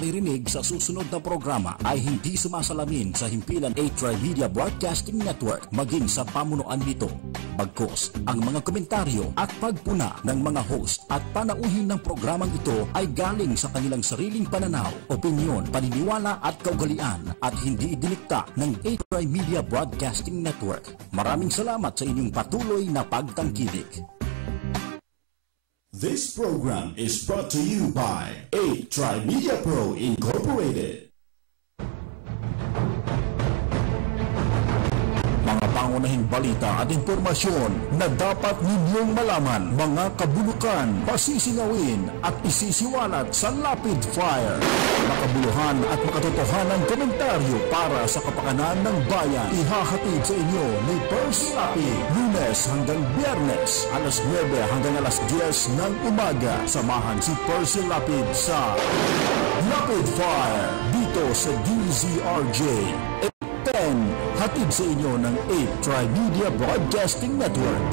Narinig sa susunod na programa ay hindi sumasalamin sa himpilan A-Tri-Media Broadcasting Network maging sa pamunuan nito. Bagkus, ang mga komentaryo at pagpuna ng mga host at panauhin ng programang ito ay galing sa kanilang sariling pananaw, opinyon, paniniwala at kaugalian at hindi dinikta ng A-Tri-Media Broadcasting Network. Maraming salamat sa inyong patuloy na pagtangkilik. This program is brought to you by A-Tri-Media Pro Incorporated. Mga pangunahing balita at impormasyon na dapat ninyong malaman, mga kabulukan, pasisingawin at isisiwalat sa Lapid Fire. Makabuluhan at makatotohanan komentaryo para sa kapakanan ng bayan. Ihahatid sa inyo ni Percy Lapid, Lunes hanggang Biyernes, alas 9 hanggang alas 10 ng umaga. Samahan si Percy Lapid sa Lapid Fire dito sa DZRJ 10, hatid sa inyo ng A-Tri-Media Broadcasting Network.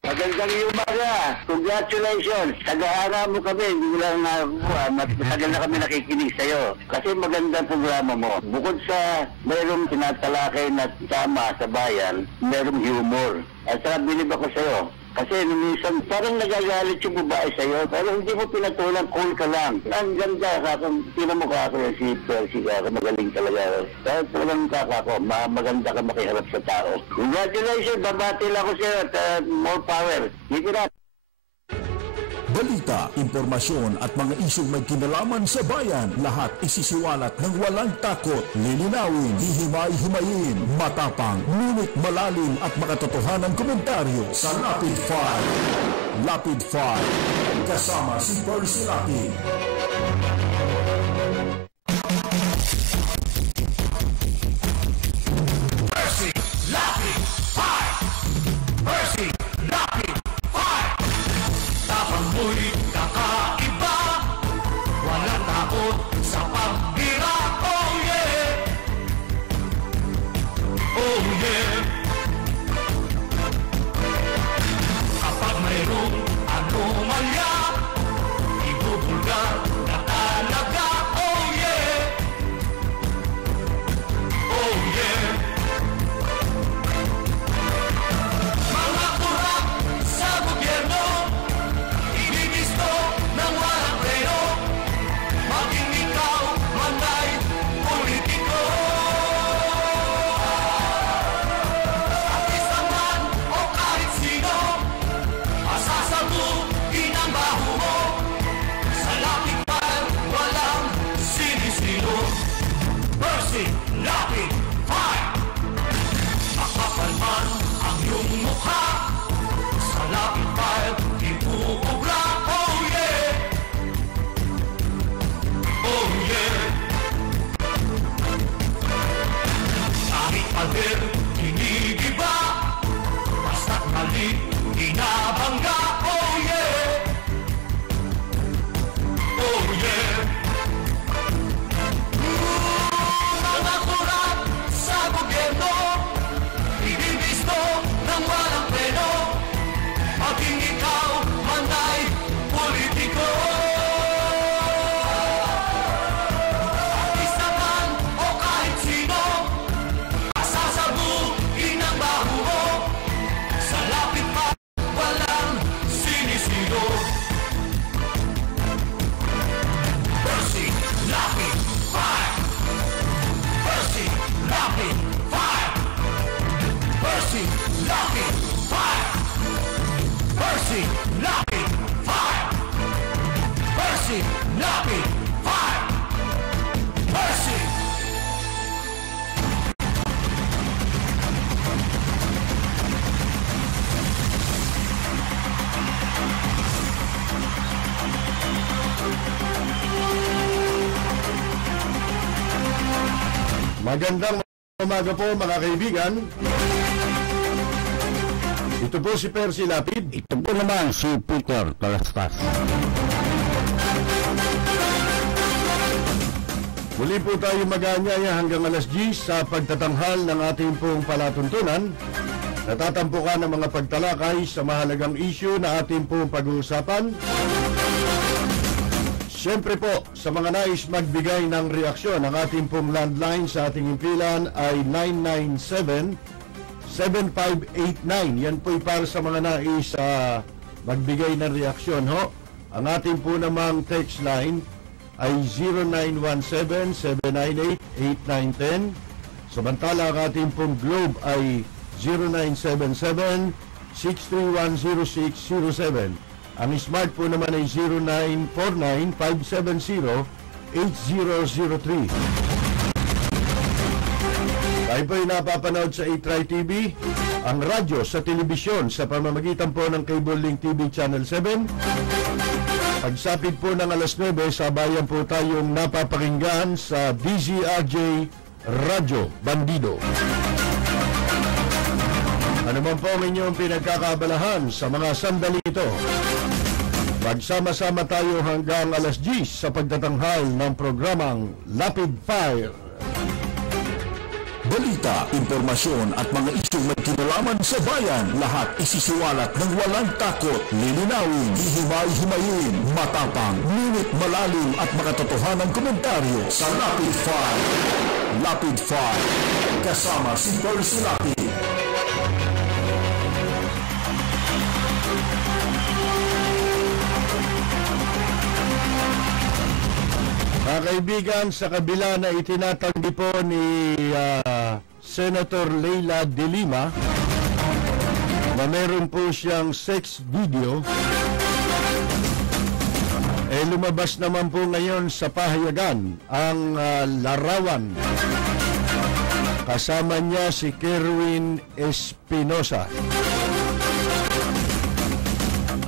Magandang umaga. Congratulations. Tagahara mo kami. Hindi mo lang nakakuha. Matagal na kami nakikinig sa'yo. Kasi magandang programa mo. Bukod sa mayroong tinatalakay na tama sa bayan, mayroong humor. At saka bilib ako sa'yo. Kasi minsan parang nagagalit yung babae sa'yo, pero hindi mo pinatulang, cool ka lang. Ang ganda ka, kung pinamukha ko yan si Percy ka, magaling talaga. Kaya talagang kakako, maganda ka makiharap sa tao. Congratulations, babati lang ako sa'yo at more power. Keep it up. Balita, impormasyon at mga isyong may kinalaman sa bayan, lahat isisiwalat ng walang takot, lilinawin, hihimay-himayin, matapang, ngunit malalim at makatotohanan komentaryo sa Lapid 5. Lapid 5, kasama si Percy Lapid. Percy Lapid 5! Percy Lapid 5! Tapang mo'y kakaiba, walang takot sa paghirap. Oh yeah! Oh yeah! Kapag mayroong anomalya, ibubulgar na talaga. Oh yeah! Oh yeah! Mga kurap sa gobyerno, ibibisto ng walang preno, maging ikaw man ay politiko. Artista man o kahit sino, masasabuhin ang baho mo. Sa Lapid Fire, walang sinisino. Percy Lapid Fire! Makapal man ang iyong mukha, sa Lapid Fire, ibuubra. Oh yeah! Oh yeah! Kahit pader, hinigiba, basta't mali, inabangga. Oh yeah! Oh yeah! Mga kurap sa gobyerno, ibibisto ng walang preno, maging ikaw man ay politiko. Artista man o kahit sino, masasabuhin ang baho mo. Sa Lapid Fire, walang sinisino. Percy Lapid Fire! Percy Lapid Fire! Percy Lapid Fire! Percy Lapid Fire! Percy Lapid Fire! Percy! Magandang umaga po mga kaibigan. Ito po si Percy Lapid. Ito po naman si Peter Talastas. Muli po tayo mag-aanyaya hanggang alas 10 sa pagtatanghal ng ating pong palatuntunan Natatampukan ng mga pagtalakay sa mahalagang issue na ating pong pag-uusapan. Siyempre po, sa mga nais magbigay ng reaksyon, ang ating pong landline sa ating impilan ay 997-7589. Yan po'y para sa mga nais magbigay ng reaksyon, ho. Ang ating po namang text line ay 0917-798-8910. Samantala, ang ating pong Globe ay 0977-631-0607. Ang smart po naman ay 0949-570-8003. Tayo po ay napapanood sa A-Try TV, ang radyo sa telebisyon sa pamamagitan po ng Cable Link TV Channel 7. Pagsapit po ng alas 9, sabayan po tayong napapakinggan sa DZRJ Radyo Bandido. Ano man po ang inyong pinagkakabalahan sa mga sandali ito, magsama-sama tayo hanggang alas 10 sa pagtatanghal ng programang Lapid Fire. Balita, impormasyon at mga isyong may kinalaman sa bayan, lahat isisiwalat ng walang takot, lilinawin, hihimay-himayin, matapang, ngunit malalim at makatotohanang komentaryo sa Lapid Fire. Lapid Fire, kasama si Percy Lapid. Mga kaibigan, sa kabila na itinatanggi po ni Senator Leila De Lima na meron po siyang sex video, lumabas naman po ngayon sa pahayagan ang larawan. Kasama niya si Kerwin Espinosa,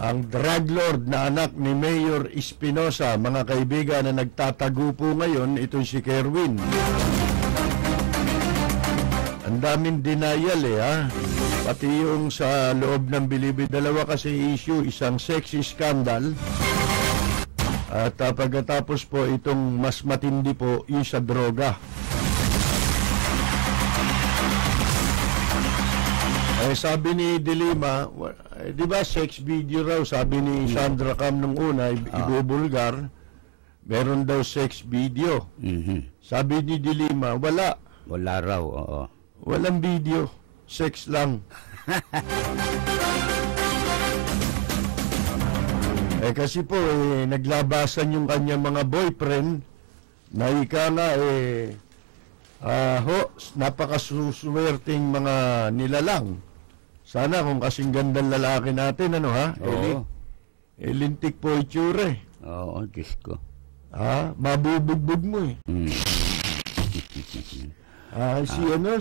ang drug lord na anak ni Mayor Espinosa. Mga kaibigan, na nagtatago po ngayon, ito si Kerwin. Ang daming denial pati yung sa loob ng Bilibid. Dalawa kasi issue, isang sexy scandal at pagkatapos po itong mas matindi po yung sa droga. Sabi ni De Lima, di ba sex video raw, sabi ni Sandra Cam nung una, ibubulgar, meron daw sex video. Sabi ni De Lima, wala. Wala raw, oo. Walang video, sex lang. Kasi po, naglabasan yung kanyang mga boyfriend, na ika nga, napakasuswerteng mga nilalang. Sana kung kasing gandang lalaki natin, ano ha? Oo. Lintik po itsure. Oo, Diyos ko. Mabubugbog mo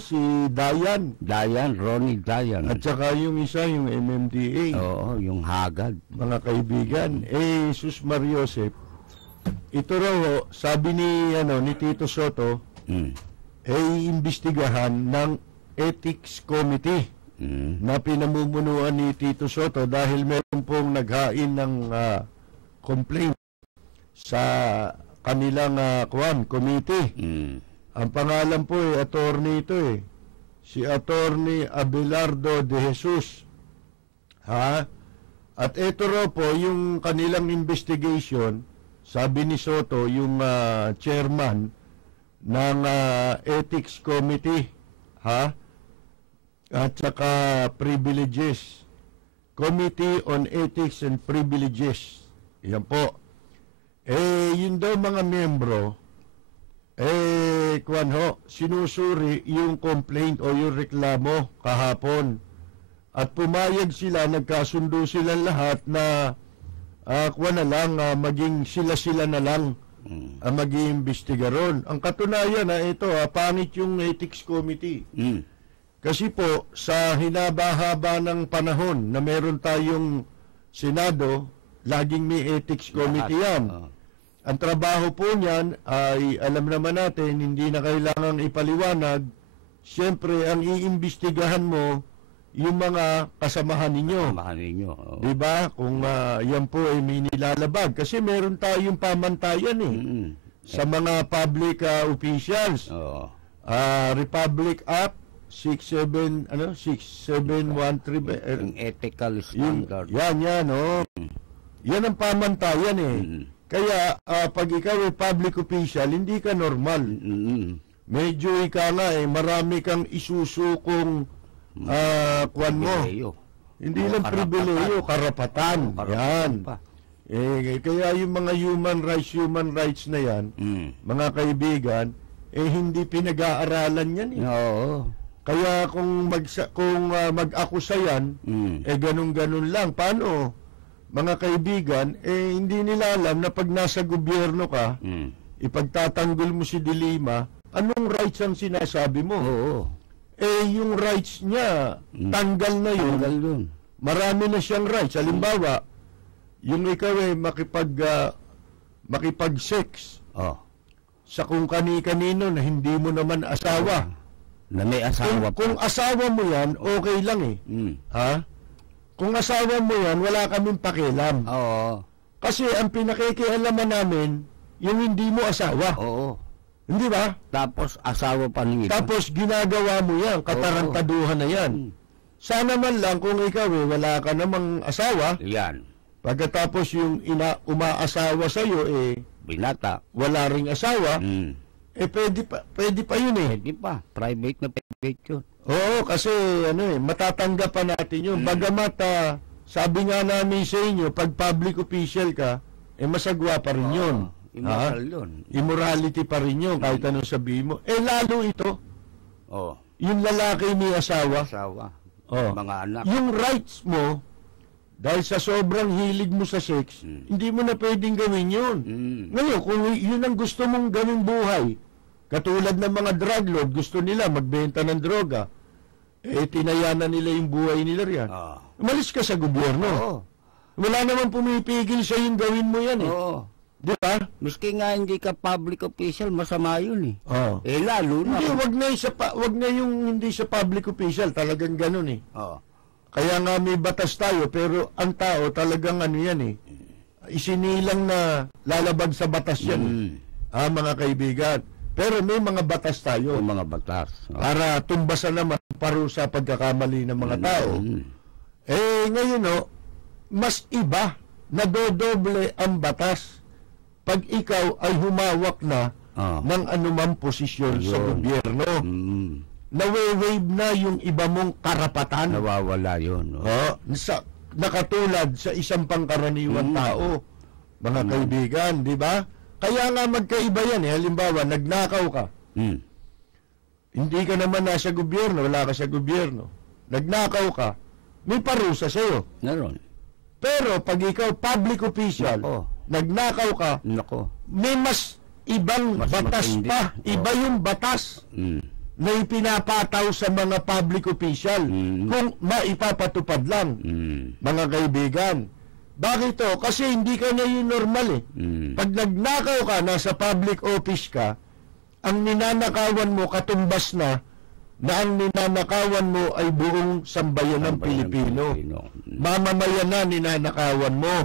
si Dayan. Dayan, Ronnie Dayan. At saka yung isa, yung MMDA. Oo, yung Hagad. Mga kaibigan, Sus Mariosep, ito raw, sabi ni Tito Soto, iimbestigahan ng Ethics Committee na pinamumunuan ni Tito Soto dahil meron pong naghain ng complaint sa kanilang committee. Ang pangalan po attorney ito si Attorney Abelardo de Jesus. At ito raw po yung kanilang investigation, sabi ni Soto, yung chairman ng Ethics Committee, at saka Privileges, Committee on Ethics and Privileges. Yan po. Yun daw mga membro, sinusuri yung complaint o yung reklamo kahapon. At pumayag sila, nagkasundo sila lahat na maging sila na lang ang mag-iimbestiga ron. Ang katunayan ito, pangit yung Ethics Committee. Kasi po, sa hinaba-haba ng panahon na meron tayong Senado, laging may Ethics Committee yan. Ang trabaho po niyan ay, alam naman natin, hindi na kailangang ipaliwanag. Siyempre, ang iimbestigahan mo, yung mga kasamahan ninyo. Diba? Kung yan po ay may nilalabag. Kasi meron tayong pamantayan sa mga public officials. Republic Act 6713 ba? Yung ethical Yung, standard. yan, oh. Yan ang pamantayan eh. Kaya, pag ikaw ay public official, hindi ka normal. Medyo ika nga eh, marami kang isusukong kwan mo. Pribileyo. Hindi lang pribileyo, karapatan. Yan. Pa. Kaya yung mga human rights na yan, mga kaibigan, hindi pinag-aaralan yan eh. Oo. Kaya kung mag-akusa yan, ganun-ganun lang. Paano? Mga kaibigan, hindi nila alam na pag nasa gobyerno ka, ipagtatanggol mo si Dilima, anong rights ang sinasabi mo? Oo. Yung rights niya, tanggal na yun. Tanggal yun. Marami na siyang rights. Halimbawa, yung ikaw makipag-sex sa kung kani-kanino na hindi mo naman asawa. Na may asawa Kung asawa mo yan, okay lang eh. Ha? Kung asawa mo yan, wala kaming pakialam. Oo. Kasi ang pinakikialaman namin, yung hindi mo asawa. Oo. Hindi ba? Tapos asawa pa ng iba. Tapos ginagawa mo yan, katarantaduhan na yan. Sana man lang kung ikaw wala ka namang asawa, Yan. pagkatapos yung umaasawa sa'yo Binata. wala ring asawa, pwede pa yun eh. Pwede pa. Private na private yun. Oo, kasi matatanggap pa natin yun. Bagamat sabi nga namin sa inyo, pag public official ka, masagwa pa rin yun. Immoral yun. Immorality pa rin yun, kahit anong sabihin mo. Lalo ito, yung lalaki ni asawa, Mga anak. yung rights mo, dahil sa sobrang hilig mo sa sex, hindi mo na pwedeng gawin yun. Ngayon, kung yun ang gusto mong gawing buhay, katulad ng mga drug lord, gusto nila magbenta ng droga, tinayanan nila yung buhay nila riyan. Umalis ka sa gobyerno. Wala naman pumipigil sa yung gawin mo yan eh. Di ba? Miski nga hindi ka public official, masama yun eh. Lalo na. Hindi, wag na yung hindi sa public official, talagang ganun eh. Kaya nga may batas tayo, pero ang tao talagang yan eh. Isinilang na lalabag sa batas yan. Mga kaibigan. Pero may mga batas tayo. Yung mga batas. Para tumbasan naman parusa pagkakamali ng mga tao. Ngayon mas iba, nadodoble ang batas pag ikaw ay humawak na ng anumang posisyon sa gobyerno. Nawe-wave na yung iba mong karapatan. Nawawala yun. Nakatulad sa isang pangkaraniwan tao, mga kaibigan, di ba? Kaya nga magkaiba yan eh. Halimbawa, nagnakaw ka. Hindi ka naman nasa gobyerno, wala ka sa gobyerno. Nagnakaw ka, may parusa sa'yo. Naroon. Pero pag ikaw public official, nagnakaw ka, may mas ibang batas matindi pa. Iba yung batas na ipinapataw sa mga public official kung maipapatupad lang, mga kaibigan. Bakit to? Kasi hindi ka na yung normal eh. Pag nagnakaw ka, nasa public office ka, ang ninanakawan mo katumbas na ang ninanakawan mo ay buong sambayan ng Pilipino. Mamamayan na ninanakawan mo.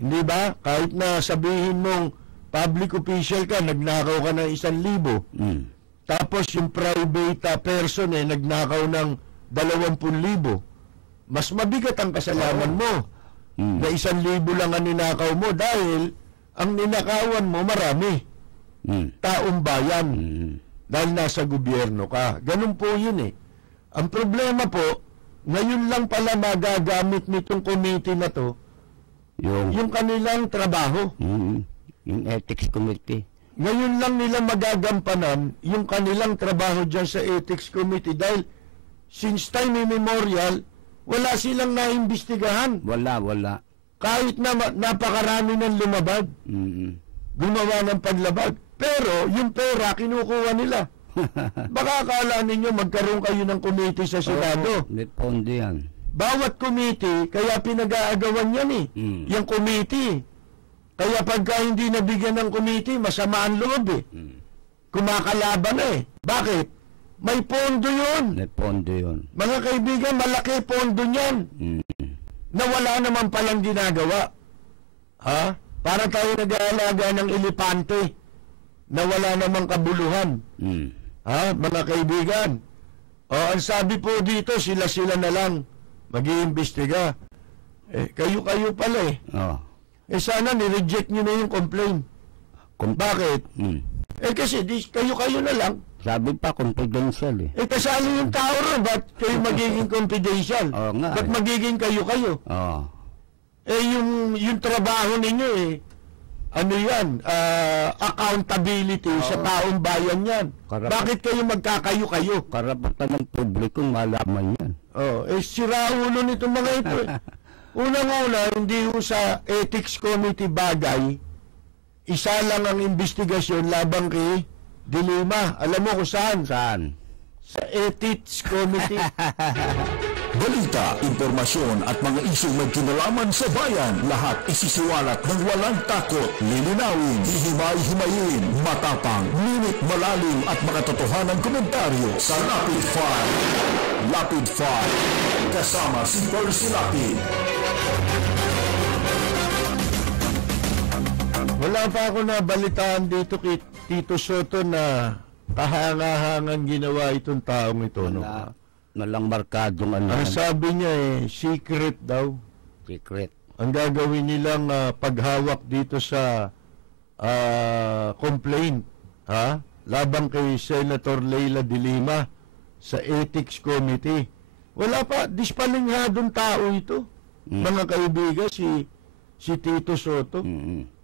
Hindi ba? Kahit na sabihin mong public official ka, nagnakaw ka ng 1,000. Tapos yung private person nagnakaw ng 20,000. Mas mabigat ang kasalanan mo. Na 1,000 lang ang ninakaw mo dahil ang ninakawan mo marami. Taong bayan. Dahil nasa gobyerno ka. Ganun po yun eh. Ang problema po, ngayon lang pala magagamit nitong committee na to yung kanilang trabaho. Yung ethics committee. Ngayon lang nila magagampanan yung kanilang trabaho dyan sa ethics committee dahil since time immemorial, wala silang naimbestigahan. Wala. Kahit na napakarami ng lumabag, gumawa ng paglabag. Pero yung pera, kinukuha nila. Baka akala ninyo magkaroon kayo ng committee sa Senado. May pondo yan. Bawat committee, kaya pinag-aagawan yan eh. Yung committee. Kaya pagka hindi nabigyan ng committee, masama ang loob eh. Kumakalaban na eh. Bakit? May pondo yun. May pondo yun. Mga kaibigan, malaki pondo niyan. Na wala naman palang ginagawa. Para tayo nag-aalaga ng elepante na wala namang kabuluhan. Mga kaibigan. Ang sabi po dito, sila na lang mag-iimbestiga. Kayo-kayo pala eh. Sana ni-reject nyo na yung complaint. Bakit? Kasi kayo-kayo na lang. Sabi pa, confidential eh. Kasali yung tao rin, ba't kayo magiging confidential? Ba't magiging kayo-kayo? Yung trabaho ninyo ano yan, accountability sa taong bayan yan. Bakit kayo magkakayo-kayo? Karapatan ng publikong malaman yan. Sira ulo nitong mga ito Unang-una, hindi sa ethics committee bagay, isa lang ang investigasyon labang kay De Lima. Alam mo kung saan? Saan? Sa ethics committee. Balita, impormasyon at mga isyong may kinalaman sa bayan, lahat isisiwalat ng walang takot, lilinawin, hihimay-himayin, matapang, ngunit malalim at makatotohanan komentaryo sa Lapid Fire. Lapid Fire, kasama si Percy Lapid. Wala pa ako nabalitaan dito kay Tito Soto na kahanga-hangang ginawa itong taong ito. Walang markadong ano. Ang sabi niya secret daw. Secret. Ang gagawin nilang paghawak dito sa complaint labang kay Senator Leila De Lima sa Ethics Committee. Wala pa, dispalinghadong tao ito. Mga kaibigan, si Tito Soto.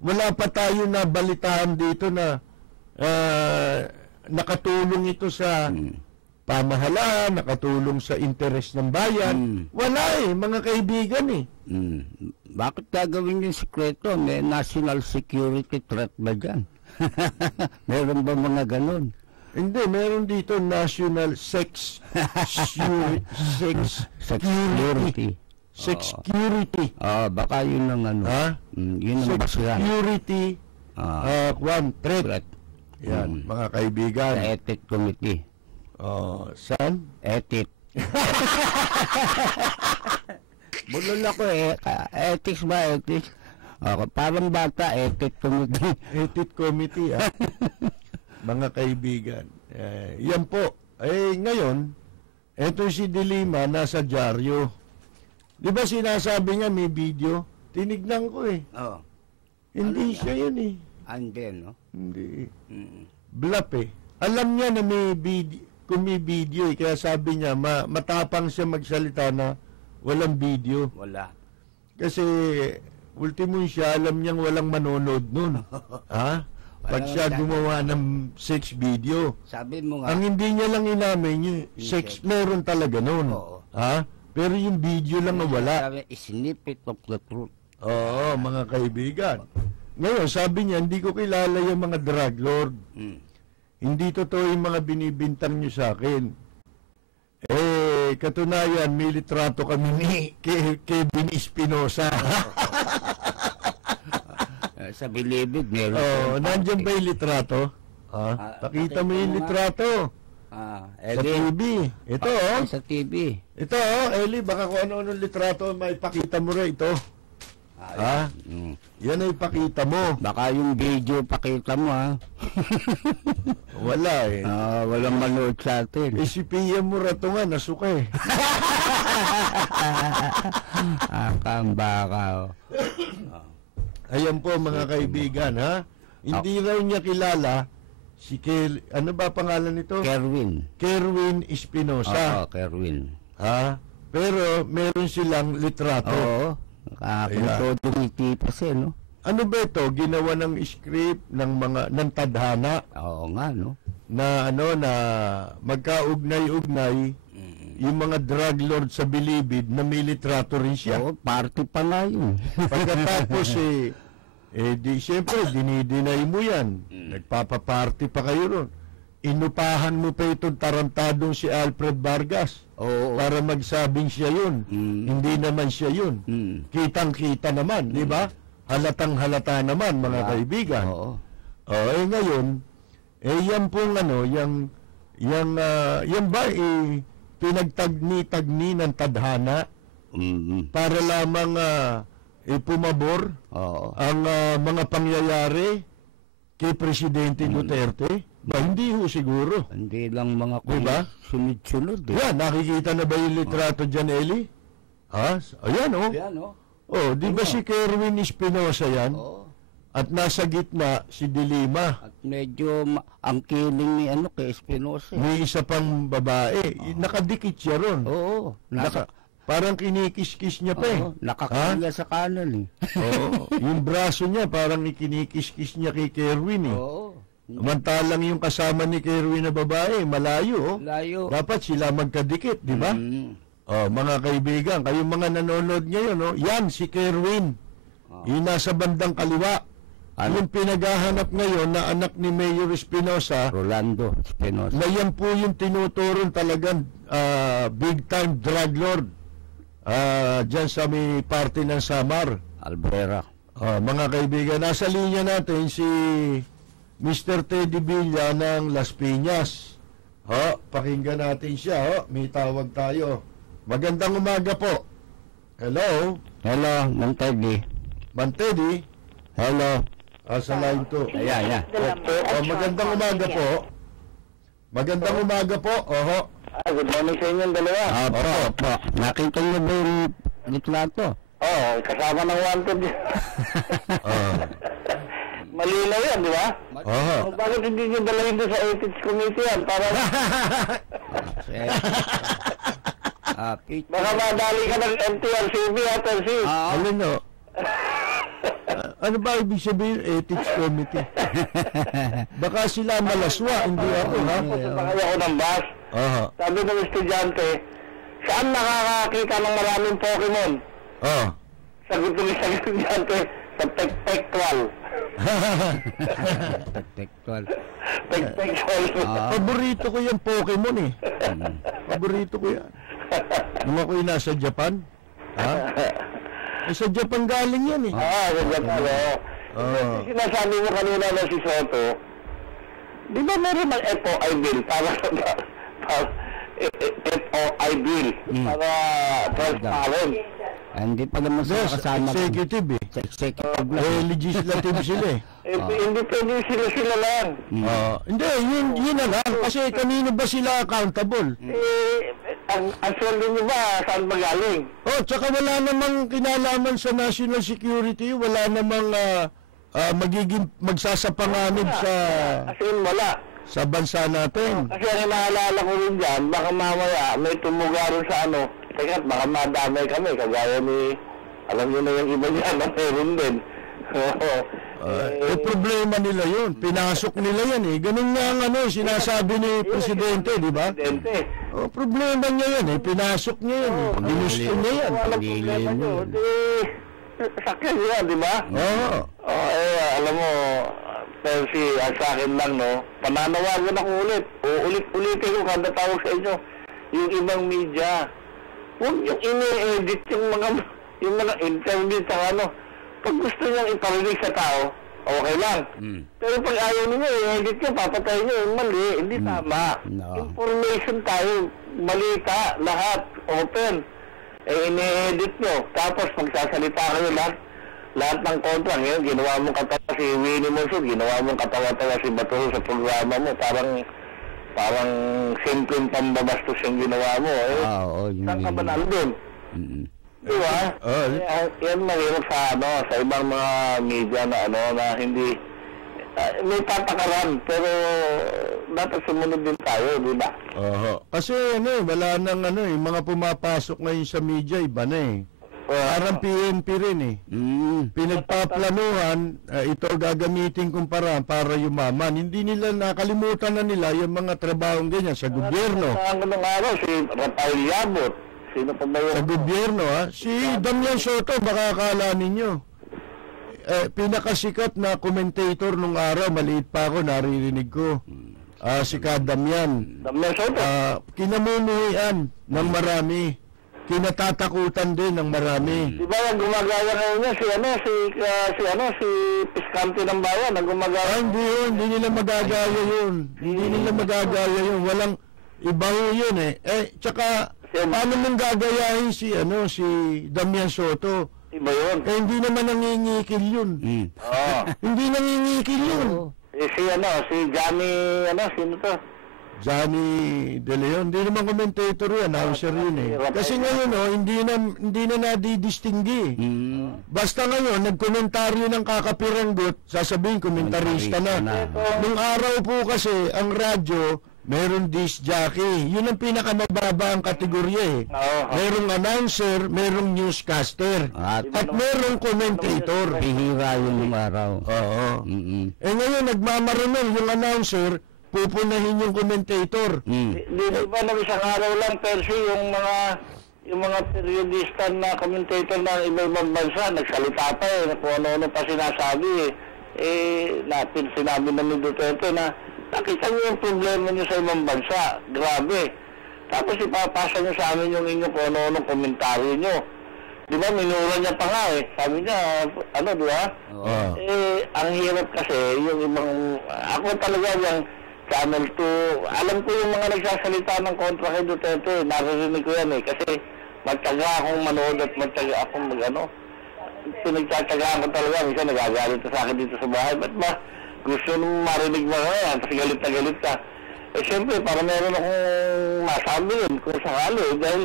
Wala pa tayo na balitaan dito na nakatulong ito sa pamahalaan, nakatulong sa interes ng bayan. Wala mga kaibigan Bakit gagawin yung sekreto? May national security threat ba dyan? Meron ba mga ganon? Hindi, meron dito national security. Security. Baka yun ang ano. Yun ang basihan. Security threat. Yan, mga kaibigan. Sa Ethic Committee. Saan? Ethic. Bulol ako ethics ba? Ethics? Parang bata, Ethic Committee. Ethic Committee, mga kaibigan. Yan po. Ngayon, eto si De Lima nasa dyaryo. Di ba sinasabi nga may video? Tinignan ko Hindi siya yun Andin, no? Hindi. Bluff Alam niya na may video, kung may video kaya sabi niya, matapang siya magsalita na walang video. Wala. Kasi, ultimo siya, alam niyang walang manonood nun. Pag siya gumawa ng sex video. Sabi mo nga. Ang hindi niya lang inamin yung sex, meron talaga nun. Pero yung video lang na wala. Sabi, snippet of the truth. Oo, mga kaibigan. Ngayon, sabi niya, hindi ko kilala yung mga drug lord. Hindi totoo yung mga binibintang niyo sa akin. Katunayan, may litrato kami ni Kevin Espinosa. Sa Bilibid, meron. Nandiyan ba yung litrato? Pakita mo yung litrato. Sa TV. Ito, Sa TV. Ito, Eli, baka kung ano-ano litrato, may pakita mo rin ito. Yan ay pakita mo. Baka yung video pakita mo, Wala walang manood sa atin. Si Pia mo rato nga, nasuka Baka. Ayan po mga kaibigan, Hindi raw niya kilala si ano ba pangalan nito? Kerwin Espinosa. Kerwin. Pero meron silang litrato. Kung todo ngiti no? Ano ba ito? Ginawa ng script ng tadhana. Oo nga, no? Na magkaugnay-ugnay yung mga drug lord sa Bilibid na may litrato rin siya. Party pa nga yun. Pagkatapos siyempre, dinidinay mo yan. Nagpapaparty pa kayo ron. Inupahan mo pa itong tarantadong si Alfred Vargas. Para magsabing siya yun. Hindi naman siya yun. Kitang-kita naman, di ba? Halatang-halata naman, mga kaibigan. Ngayon, yan pong yan ba pinagtagni-tagni ng tadhana para lamang pumabor ang mga pangyayari kay Presidente Duterte? Ba, hindi ho siguro. Hindi lang mga Diba? sunod-sunod. Eh. Yan, nakikita na ba yung litrato dyan, Eli? Ha? Ayan, oh. Yan, oh. Oh, di ba si Kerwin Espinosa yan? Oo. At nasa gitna, si Dilima. At medyo ang kiling ni kay Espinosa. May isa pang babae. Nakadikit siya ron. Oo. Parang kinikis-kis niya pa eh. Oo, nakakaya sa kanan eh. Oo. Yung braso niya, parang ikinikis-kis niya kay Kerwin eh. Oo. Samantalang yung kasama ni Kerwin na babae, malayo. Oh. Layo. Dapat sila magkadikit, di ba? Oh, mga kaibigan, kayong mga nanonood ngayon, oh, yan si Kerwin. Yung nasa bandang kaliwa. Yung pinaghahanap ngayon na anak ni Mayor Espinosa, Rolando Espinosa. na yan po yung tinuturong talagang big time drug lord dyan sa may party ng Samar. Albrera. Mga kaibigan, nasa linya natin si Mr. Teddy Villa ng Las Piñas. Pakinggan natin siya. May tawag tayo. Magandang umaga po. Hello? Hello, Mang Teddy. Man Teddy? Hello. Sa line 2. Ayan. Magandang umaga po. Magandang umaga po. Good morning sa inyong dalawa. Opo. Nakita niyo ba yung litrato? Kasama ng wanted. Malinaw yan, di ba? Bakit hindi nyo dalawin doon sa ethics committee yan? Para baka madali ka ng MTRCB at LC. Alin o? Ano ba ibig sabihin ethics committee? Baka sila malaswa, hindi ako, ha? Sakay ako ng bus. Sabi ng estudyante, saan nakakakita ng maraming Pokemon? Sagot ng isang estudyante, sa Pekpekwal. Tektual. Pekpekwal. Paborito ko yung Pokemon eh. Paborito ko yan. Nung ako'y nasa Japan. Sa Japan galing yan eh. Sa Japan, sinasabi mo kanina na si Soto, di ba meron ng FOI bill para FOI bill para transparent? Hindi pa naman sila kasama. Executive eh. Executive lang. Legislative sila eh. Hindi pwede sila lang. Hindi, yun na lang. Kasi kanino ba sila accountable? Ang sweldo nyo ba, saan ba galing? Tsaka wala namang kinalaman sa national security. Wala namang magsasapanganib wala. Sa bansa natin. Kasi ang naalala ko rin dyan, baka mamaya may tumuga rin sa teka, baka madamay kami, kagaya ni, alam nyo na yung iba dyan, na meron din. Problema nila yun. Pinasok nila yan eh. Ganun nga ang sinasabi ni Presidente, di ba? Problema niya yan eh. Pinasok niya yan eh. Ginusto niya yan. Walang problema nyo. Sakyan niya, di ba? Alam mo, Percy, ang sa akin lang, pananawagan ako ulit. Ulit-ulitin ko kada tawag sa inyo. Yung ibang media, huwag yung ini-edit yung mga interview sa pag gusto niyang iparinig sa tao, okay lang. Pero pag ayaw niyo, i-edit nyo, papatay nyo, mali, hindi tama. Information tayo, balita, lahat, open. Ini-edit nyo, tapos magsasalita kayo lahat ng kontra. Ngayon, ginawa mong katawa si Winnie Monson, ginawa mong katawa-tawa si Baturo sa programa mo, parang simpleng pambabastos yung ginawa mo. Saan ka ba nandun? Diba? Yan mahirap sa ibang mga media na hindi may tatakaran, pero dapat sumunod din tayo, di ba? Kasi wala nang mga pumapasok ngayon sa media, iba na eh. Parang PNP rin eh. Pinagpaplanuhan, ito gagamitin kong para yumaman. Hindi nila nakalimutan na nila yung mga trabahong ganyan sa gobyerno. Anong araw, si Rafael Yabot. Sino pa ba yun? Sa gobyerno, si Damian Soto, baka akala ninyo. Pinakasikat na commentator nung araw, maliit pa ako, naririnig ko. Si Damian. Damian Soto? Kinamumuhian ng marami. Kinatatakutan din ng marami. Di ba yung gumagaya ngayon niya, si Piskante ng Bayan, ang gumagaya? Hindi nila magagaya yun. Hindi nila magagaya yun. Walang iba yun eh. Tsaka, paano mong gagayahin si Damian Soto? Iba yun. Hindi naman nangingikil yun. Hindi nangingikil yun. Si Johnny, sino to? Johnny De Leon, hindi naman commentator yan, announcer yun eh. Kasi ngayon, hindi na nadidistinggi. Basta ngayon, nagkomentaryo ng kakapiranggot, sasabihin, komentarista na. Nung araw po kasi, ang radyo, meron disc jockey. Yun ang pinakamababa ang kategorya eh. Merong announcer, merong newscaster, at merong commentator. Bihira yung araw. Oo. Ngayon, nagmamarunong yung announcer, pupunahin yung commentator. Di ba na isang araw lang, Percy, yung mga periodista na commentator na iba-ibang bansa, nagsalita pa kung ano-ano pa sinasabi sinabi na ni Duterte na nakita niyo yung problema niyo sa ibang bansa, grabe. Tapos ipapasa niyo sa amin yung inyong kung ano-ano komentaryo niyo. Di ba, minura niya pa nga sabi niya, di ba? Ang hirap kasi, yung ibang, ako talaga yung Channel 2, alam ko yung mga nagsasalita ng kontra kay Duterte, naririnig ko yan kasi magtaga akong manood at magtaga akong pinagtsatsagaan ko talaga, minsan nagagalit sa akin dito sa bahay, ba't ba gusto nung marinig mo yan, kasi galit na galit ka. Siyempre, para meron akong masabi yun kung sakali, dahil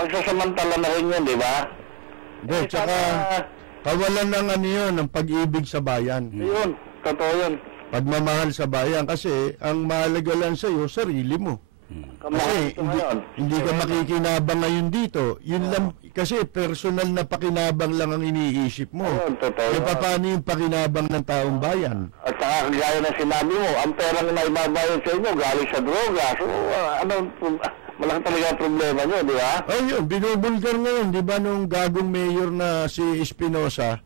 pagsasamantala na rin yun, di ba? Tsaka kawalan ng yun, ng pag-ibig sa bayan. Yun, totoo yun. Pagmamahal sa bayan, kasi ang mahalaga lang sa'yo, sarili mo. Kasi hindi ka makikinabang ngayon dito. Yun lang, kasi personal na pakinabang lang ang iniisip mo. E paano yung pakinabang ng taong bayan? At saka kagaya na sinabi mo, ang perang na ibabayad sa inyo galing sa droga. So, malaki talaga ang problema nyo, di ba? Yun, binubulgar ngayon, di ba, nung gagong mayor na si Espinosa?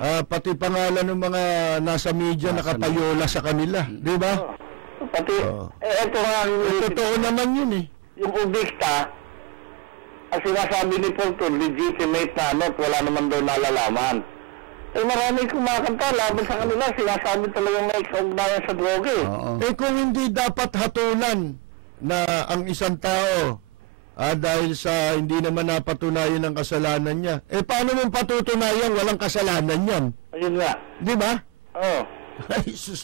Pati pangalan ng mga nasa media nakapayola sa kanila, di ba? Pati, ito nga, totoo naman yun yung ubista, ang sinasabi ni Porto, legitimate na wala naman daw nalalaman. Maraming kumakanta, laban sa kanila, sinasabi talagang may kaugnayan sa droga kung hindi dapat hatulan na ang isang tao dahil sa hindi naman napatunayan ang kasalanan niya, paano mong patutunayan walang kasalanan yan? Ayun nga. Di ba? Ay, sus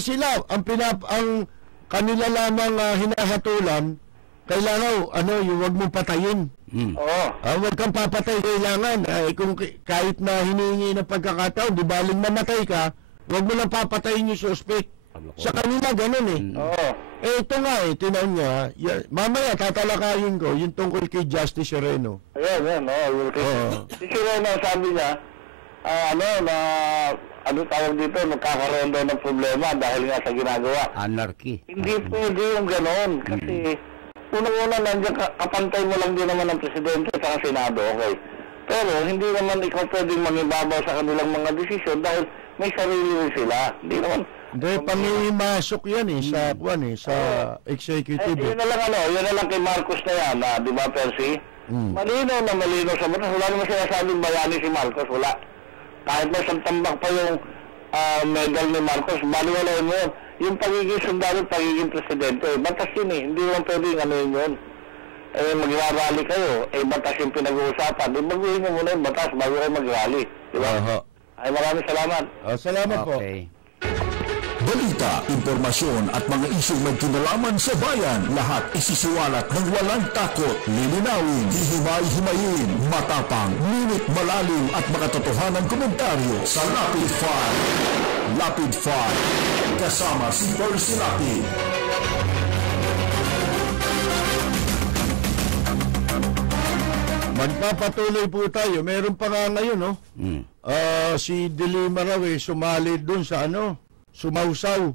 sila, ang kanila lamang hinahatulan, kailangan, yung wag mong patayin. Wag kang papatay, kailangan. Kung kahit na hinihingi ng pagkakataon, di baling mamatay ka, wag mo lang papatayin yung suspect. Sa kanila, ganun ito nga tinaon niya, mamaya tatalakayin ko yung tungkol kay Justice Sereno. Ayan, si Sereno, sabi niya, tawag dito, magkakaroon daw ng problema dahil nga sa ginagawa. Anarchy. Hindi pwede yung gano'n. Kasi, unang-una, nandiyan kapantay mo lang din naman ng Presidente at ang Senado, okay? Pero, hindi naman ikaw pwedeng mangibabaw sa kanilang mga desisyon dahil may sarili rin sila. Hindi naman. Hindi, pangimasok yan sa executive. Yun na lang kay Marcos na yan, di ba, Percy? Malinaw na malinaw sa batas. Wala naman sinasabing bayani si Marcos, wala. Kahit na isang tambak pa yung medal ni Marcos, baliwalain mo yun. Yung pagiging sundalo, pagiging presidente, batas yun hindi naman pwedeng yun. Magrarally kayo, batas yung pinag-uusapan. Baguhin mo muna yung batas bago kayo mag-rally. Di ba? Ay, maraming salamat. Salamat po. Balita, impormasyon at mga isyong may kinalaman sa bayan, lahat isisiwalat ng walang takot, lilinawin, hihimay-himayin, matapang, ngunit malalim at makatotohanan komentaryo sa Lapid Fire. Lapid Fire, kasama si Percy Lapid. Magpapatuloy po tayo. Meron pa nga ngayon, si Dilima raw sumali doon sa sumausaw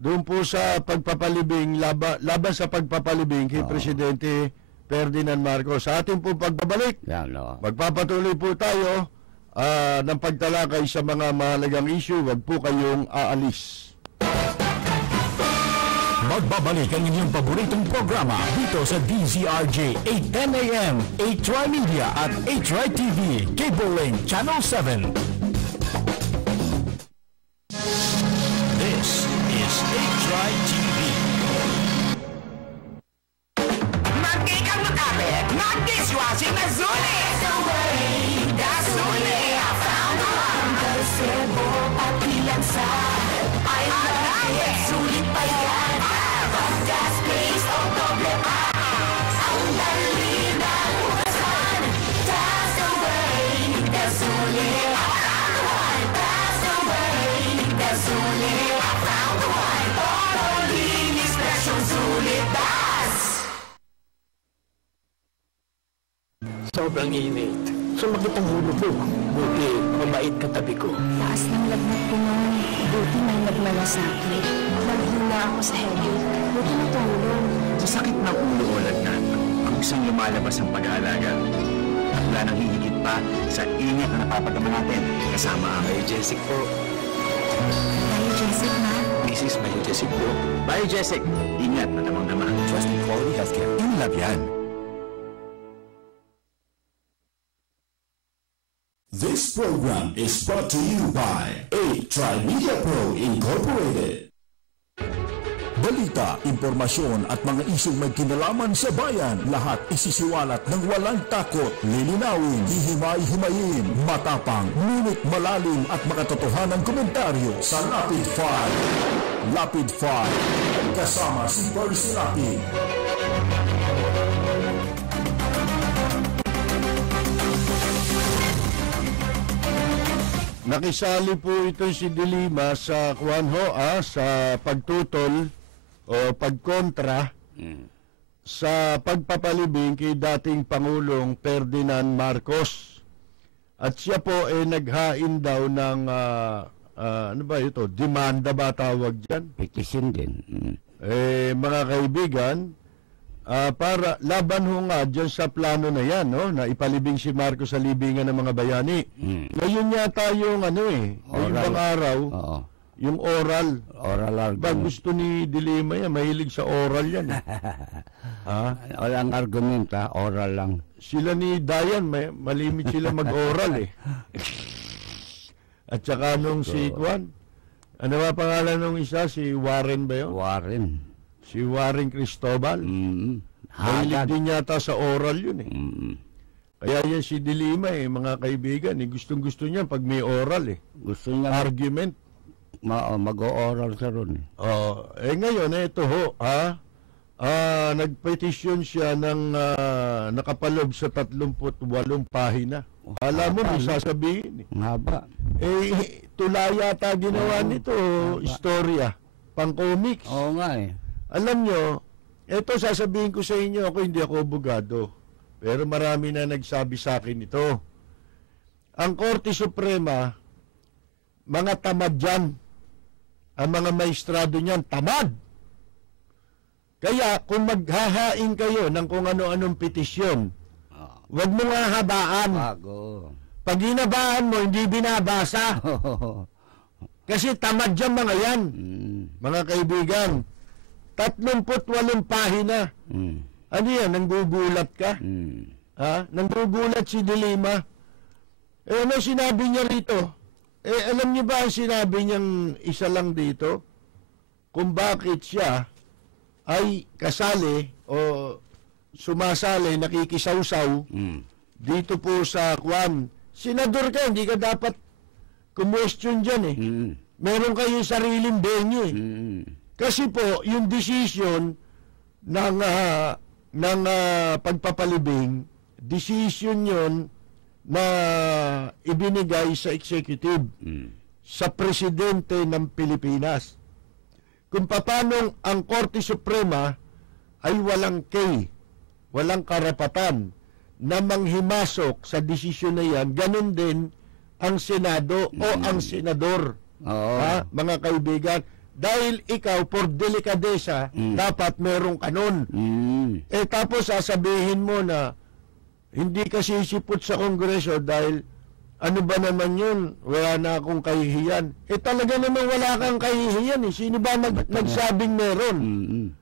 doon po sa pagpapalibing, laban sa pagpapalibing kay Presidente Ferdinand Marcos. Sa ating po pagbabalik, magpapatuloy po tayo ng pagtalakay sa mga mahalagang issue. Huwag po kayong aalis. Magbabalik ang inyong paboritong programa dito sa DZRJ 810 AM, 8 Media at 8 TV, Cable Link Channel 7. This is 8 TV. Magkikang makapit, mag-dishwashing na Zuni! That's the way I found the one. Sebo, pati lansa ay marami, sulit pa yan. Fast pace o doble pa. Ang dali ng ugasan. That's the way, sulit. I found the one. That's the way, sulit. I found the one. Todo linis, presyong sulit. Das! Sobrang init. Sumakit ang ulo ko. Buti, mabait katabi ko. Taas ng lagnat ko noon. Buti may nagmalasakit. Naghina ako sa headache. Buti natulong. Sa sakit ng ulo o lagnat, ang isang lumalabas ang pag-aalaga. At wala nang hihigit pa sa init na napapagama natin. Kasama ang Biogesic po. Biogesic na? This is Biogesic po. Biogesic. Ingat na namang-nama. Trusted quality healthcare in Labian. This program is brought to you by A-Tri-Media Pro Incorporated. Balita, impormasyon at mga isyong may kinalaman sa bayan, lahat isisiwalat ng walang takot, lilinawin, hihimay-himayin, matapang, ngunit malalim at makatotohanang komentaryo sa Lapid 5. Lapid 5, kasama si Percy Lapid. Nakisali po ito si Dilima sa sa pagtutol o pagkontra sa pagpapalibing kay dating Pangulong Ferdinand Marcos. At siya po ay naghain daw ng ano ba ito? Demanda ba tawag dyan? Petition din. Mga kaibigan, para laban ho nga dyan sa plano na yan, no? Na ipalibing si Marcos sa libingan ng mga bayani. Ngayon yata yung yung ibang araw, yung oral argument. Gusto ni Dilima yan, mahilig sa oral yan. Walang argument, oral lang. Sila ni Dayan, malimit sila mag-oral At saka nung si Juan, ano ba pangalan nung isa? Si Warren ba yun? Warren. Si Warren Cristobal. Mahilig din yata sa oral yun Kaya yan si Dilima mga kaibigan. Gustong-gusto niya pag may oral Gusto niya argument. Mag-o-oral sa ron Ngayon, ito ho, nagpetisyon siya ng nakapalob sa 38 pahina. Alam mo, may sasabihin. Haba. Tula yata ginawa nito, istorya, pang-comics. Oo nga Alam nyo, ito sasabihin ko sa inyo, hindi ako abogado. Pero marami na nagsabi sa akin ito. Ang Korte Suprema, mga tamad yan. Ang mga maestrado niyan, tamad. Kaya kung maghahain kayo ng kung ano-anong petisyon, wag mo nga habaan. Pag hinabaan mo, hindi binabasa. Kasi tamad yan mga yan. Mga kaibigan, 38 pahina. Ano yan? Nanggugulat ka? Nanggugulat si Dilima. Ano sinabi niya rito? Alam niyo ba ang sinabi niyang isa lang dito? Kung bakit siya ay kasali o sumasali, nakikisawsaw dito po sa Kwan. Senador ka, hindi ka dapat kumwestiyon dyan Meron kayo sariling venue Kasi po, yung decision ng pagpapalibing, decision yon na ibinigay sa executive, sa presidente ng Pilipinas. Kung paano ang Korte Suprema ay walang walang karapatan na manghimasok sa desisyon na yan, ganun din ang Senado o ang Senador. Mga kaibigan, dahil ikaw, for delikadesa, dapat merong kanon. Tapos sasabihin mo na hindi ka sisipot sa Kongreso dahil ano ba naman yun? Wala na akong kahihiyan. Talaga naman wala kang kahihiyan. Sino ba nagsabing meron?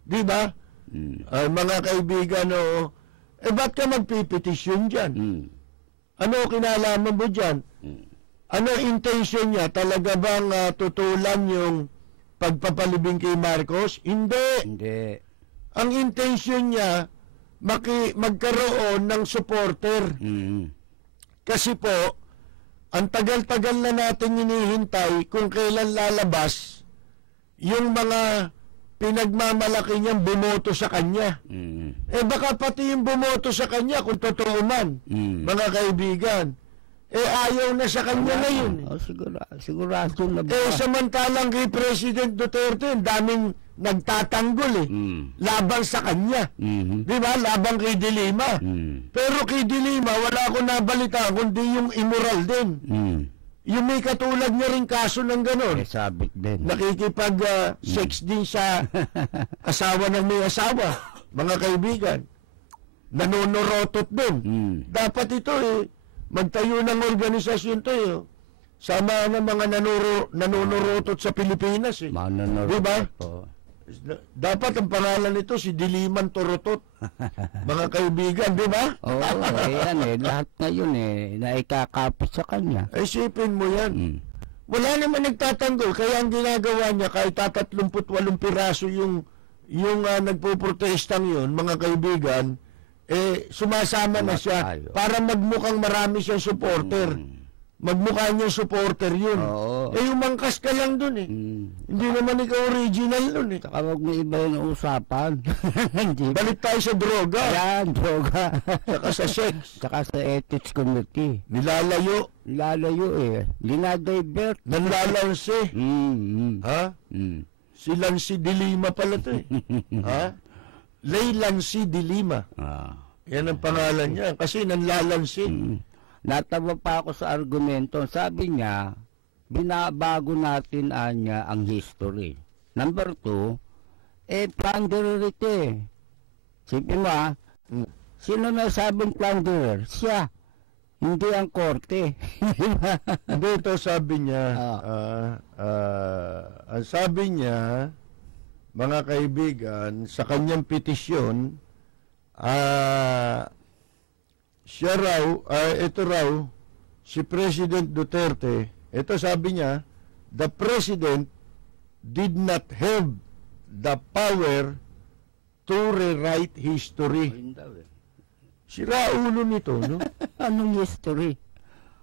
Di ba? Mga kaibigan, ba't ka magpipetisyon dyan? Ano kinalaman mo dyan? Ano intention niya? Talaga bang tutulan yung pagpapalibing kay Marcos? Hindi. Ang intention niya, magkaroon ng supporter. Kasi po, ang tagal-tagal na natin hinihintay kung kailan lalabas yung mga pinagmamalaki niyang bumoto sa kanya. Baka pati yung bumoto sa kanya, kung totoo man, mga kaibigan, ayaw na sa kanya ngayon. Sigurado na ba? Samantalang kay President Duterte, daming nagtatanggol laban sa kanya. Di ba? Laban kay De Lima. Pero kay De Lima, wala akong nabalita kundi yung immoral din. Yung may katulad niya rin kaso ng gano'n. Sabit din. Nakikipag-sex din sa asawa ng may asawa. Mga kaibigan. Nanonorotot din. Dapat ito magtayo ng organisasyon to sama ng mga nanonorotot sa Pilipinas Di ba? Dapat ang pangalan nito si Diliman Torotot. Mga kaibigan, di ba? Oo, yan lahat ngayon naikakapit sa kanya. Isipin mo yan. Wala naman nagtatanggol, kaya ang ginagawa niya kahit 38 piraso yung nagpoprotestang yun, mga kaibigan, sumasama na siya para magmukhang marami siyang supporter. Magmukha niya supporter yun. Yung mangkas ka lang dun Hindi naman ikaw original dun Saka wag mo iba yung usapan. Balik tayo sa droga. Ayan, droga. Saka sa sex. Saka sa ethics committee. Nilalayo. Dinadivert. Nanlalansi. Ha? Si Lansi de Lima pala to ha? Lansi de Lima. Yan ang pangalan niya. Kasi nanlalansi. Natawa pa ako sa argumento. Sabi niya, binabago natin ang history. Number 2, plunderer ito Sipin mo sino na sabing plunderer? Siya. Hindi ang korte. Hindi, ito sabi niya, ang sabi niya, mga kaibigan, sa kanyang petisyon, siya raw, ito raw, si President Duterte, ito sabi niya, the President did not have the power to rewrite history. Sira ulo nito, no? Anong history?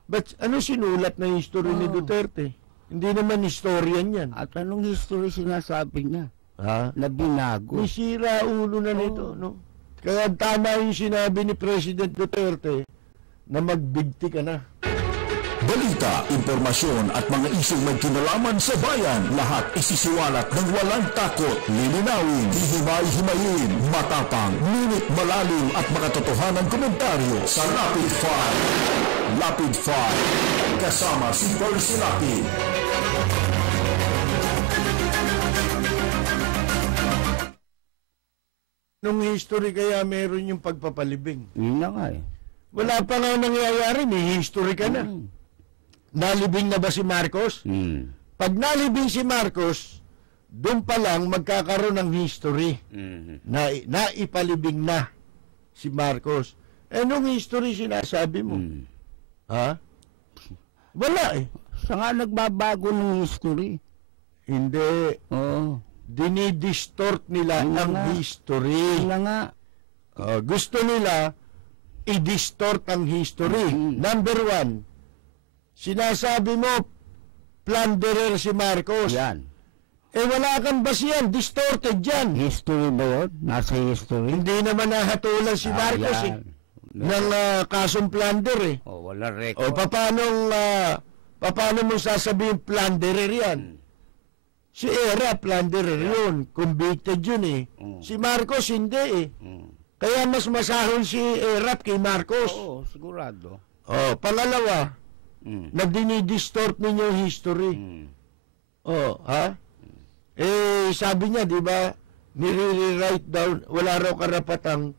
But ano sinulat na history ni Duterte? Hindi naman historian yan. At anong history sinasabi niya? Na binago. May sira ulo na nito, no? Kaya tama yung sinabi ni President Duterte na magbigti ka na. Balita, impormasyon at mga isyong may kinalaman sa bayan, lahat isisiwalat ng walang takot, lilinawin, hihimay-himayin, matapang, ngunit malalim at makatotohanan komentaryo sa Rapid Fire. Rapid Fire, kasama si Percy Lapid. Nung history kaya meron yung pagpapalibing? Yun na nga Wala pa nga nangyayari, may history ka na. Nalibing na ba si Marcos? Pag nalibing si Marcos, doon pa lang magkakaroon ng history. Naipalibing na si Marcos. Nung history sinasabi mo? Ha? Wala Sa nga nagbabago ng history? Hindi. Dinidistort nila ang history. Gusto nila i-distort ang history. Number 1, sinasabi mo plunderer si Marcos. Yan. Wala kang basihan, distorted yan. History ba yun? Nasa history? Hindi naman nahatulan si Marcos ng kasong plunder wala record. Paano mo sasabihin plunderer yan? Si Era, plunderer yun. Convicted yun Si Marcos, hindi Kaya mas masahol si Erap kay Marcos. Oo, sigurado. Pangalawa, na dinidistort ninyo yung history. Sabi niya, di ba, nire-rewrite down, wala raw karapatang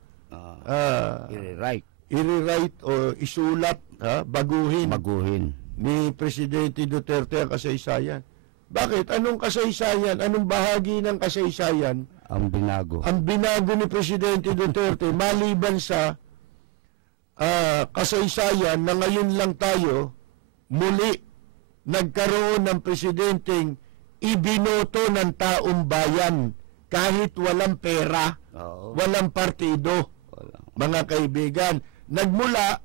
i-rewrite o isulat, baguhin ni Presidente Duterte ang kasaysayan. Bakit? Anong kasaysayan? Anong bahagi ng kasaysayan? Ang binago. Ang binago ni Presidente Duterte, maliban sa kasaysayan na ngayon lang tayo muli nagkaroon ng presidenteng ibinoto ng taong bayan kahit walang pera, walang partido. Mga kaibigan, nagmula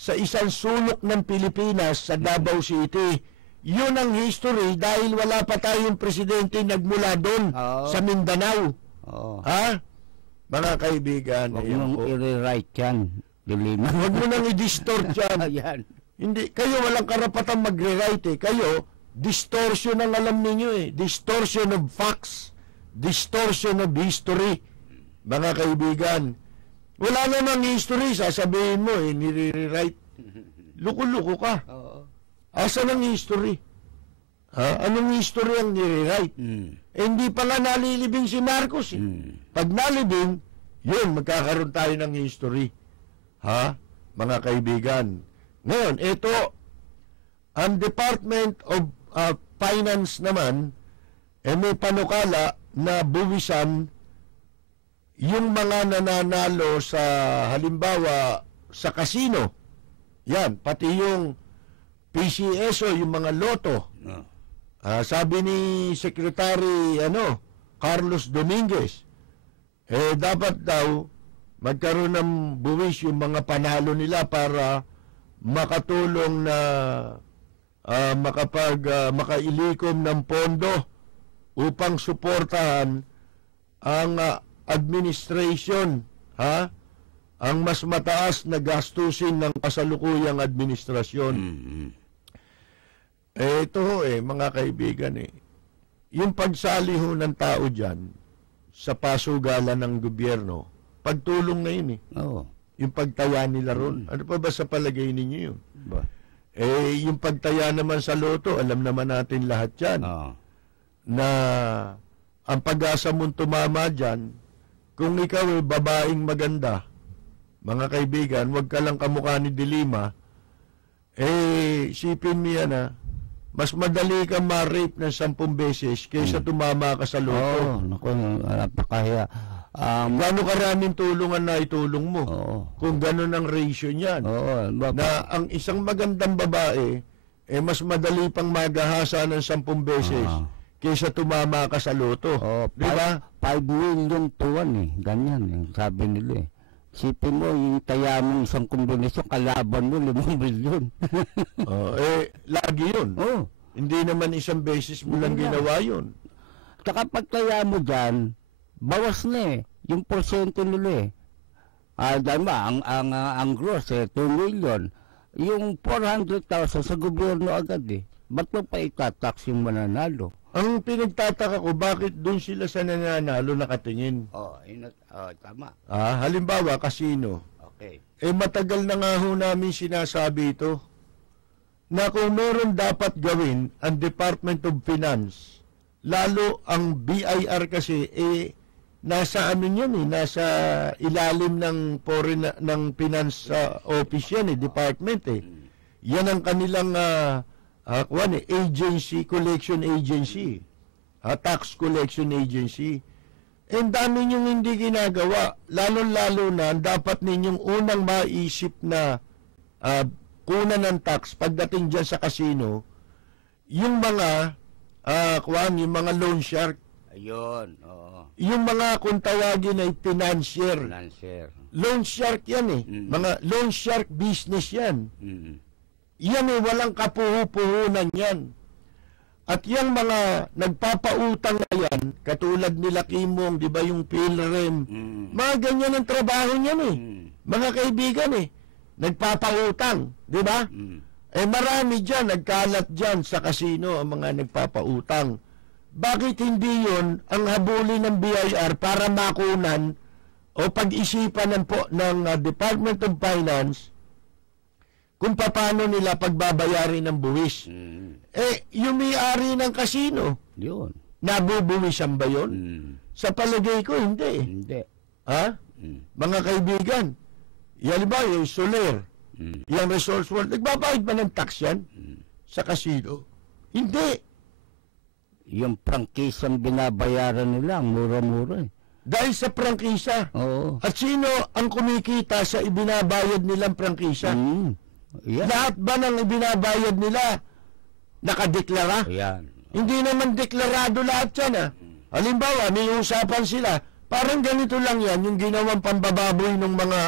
sa isang sulok ng Pilipinas sa Davao City. Yun ang history dahil wala pa tayong presidente nagmula doon sa Mindanao. Ha? Mga kaibigan, huwag mong i-rewrite yan. Huwag mo nang i-distort yan. Hindi, kayo walang karapatan mag-rewrite. Kayo, distortion ang alam ninyo Distortion of facts. Distortion of history. Mga kaibigan, wala namang history, sasabihin mo nire-rewrite. Luko-luko ka. Asan ang history? Anong history ang nire-write? Hindi pa nga nalilibing si Marcos. Pag nalibing, yun, magkakaroon tayo ng history. Mga kaibigan. Ngayon, ito, ang Department of Finance naman, may panukala na buwisan yung mga nananalo sa, halimbawa, sa casino. Yan, pati yung PCSO, yung mga loto. Sabi ni Secretary Carlos Dominguez, dapat daw magkaroon ng buwis yung mga panalo nila para makatulong na makailikom ng pondo upang suportahan ang administration, ang mas mataas na gastusin ng kasalukuyang administrasyon. Ito mga kaibigan yung pagsali ho ng tao dyan sa pasugalan ng gobyerno, pagtulong na yun yung pagtaya nila ron. Ano pa ba sa palagay ninyo yun? Yung pagtaya naman sa loto, alam naman natin lahat yan na ang pag-asa mong tumama dyan, kung ikaw babaeng maganda, mga kaibigan, wag ka lang kamukha ni Dilima, sipin mo yan mas madali kang ma-rape ng 10 beses kaysa tumama ka sa loto. Naku, napakahiya. Gano'ng karaming tulungan na itulong mo? Kung gano'n ang ratio niyan. Na ang isang magandang babae, mas madali pang magahasa ng 10 beses kaysa tumama ka sa loto. Diba? 5 million to 1 ganyan sabi nila Sipin mo, yung taya mo isang kombinasyon, kalaban mo 5 milyon. Lagi yun. Hindi naman isang beses mo lang ginawa yun. Saka pag taya mo dyan, bawas na yung porsyento nila dahil ba, ang gross 2 million. Yung 400,000 sa gobyerno agad Ba't mo pa itatax yung mananalo? Ang pinagtataka ko, bakit doon sila sa nananalo nakatingin? Tama. Halimbawa, casino. Okay. Matagal na nga ho namin sinasabi ito na kung meron dapat gawin ang Department of Finance, lalo ang BIR kasi, nasa nasa ilalim ng Finance Office yan, Department Yan ang kanilang agency, collection agency, tax collection agency. Ang dami ninyong hindi ginagawa, lalo-lalo na dapat ninyong unang maisip na kunan ng tax pagdating dyan sa casino, yung mga yung mga loan shark. Ayun, yung mga kung tawagin ay financier. Loan shark yan mga loan shark business yan. Yan walang kapuhu-puhunan yan. At yung mga nagpapautang na yan, katulad nila Kimong, di ba yung PhilRem, mga ganyan ang trabaho niyan mga kaibigan nagpapautang, di ba? Marami dyan, nagkalat dyan sa casino ang mga nagpapautang. Bakit hindi yon ang habulin ng BIR para makunan o pag-isipan ng Department of Finance kung paano nila pagbabayarin ng buwis? Yung may-ari ng casino, yun. Nabubuwisan ba yun? Sa palagay ko, hindi. Hindi. Mga kaibigan, yan ba yung Soler, yung Resource World, nagbabayad ba ng tax yan sa casino? Hindi. Yung prangkisang binabayaran nila, mura-mura Dahil sa prangkisa. Oo. At sino ang kumikita sa ibinabayad nilang prangkisa? Lahat ba ng ibinabayad nila nakadeklara? Hindi naman deklarado lahat yan Halimbawa, may usapan sila, parang ganito lang yan, yung ginawang pambababoy ng mga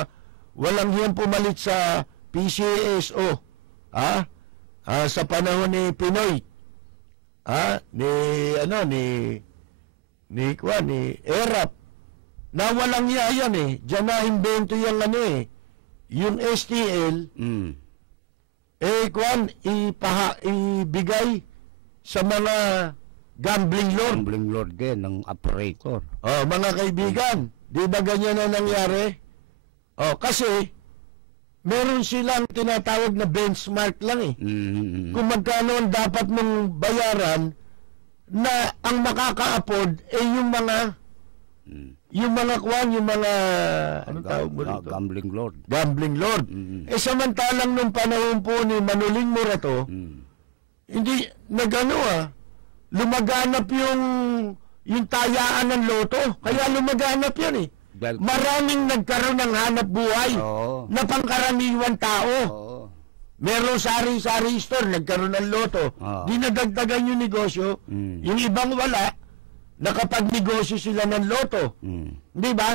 walang hiyang pumalit sa PCSO, sa panahon ni Pinoy, ni Erap, na walang yan diyan na invento yung yung STL, ibigay sa mga gambling lord. Gambling lord din, ng operator. Mga kaibigan, di ba ganyan na nangyari? Kasi, meron silang tinatawag na benchmark lang Kung magkano ang dapat mong bayaran na ang makaka-afford yung mga anong tawag mo rito? Gambling lord. Gambling lord. Samantalang nung panahon po ni Manuling Morato, hindi lumaganap yung tayaan ng loto. Kaya lumaganap yan Maraming nagkaroon ng hanap buhay na pangkaraniwan tao. Meron sari-sari store, nagkaroon ng loto. Dinadagdagan yung negosyo. Yung ibang wala, nakapagnegosyo sila ng loto. Di ba?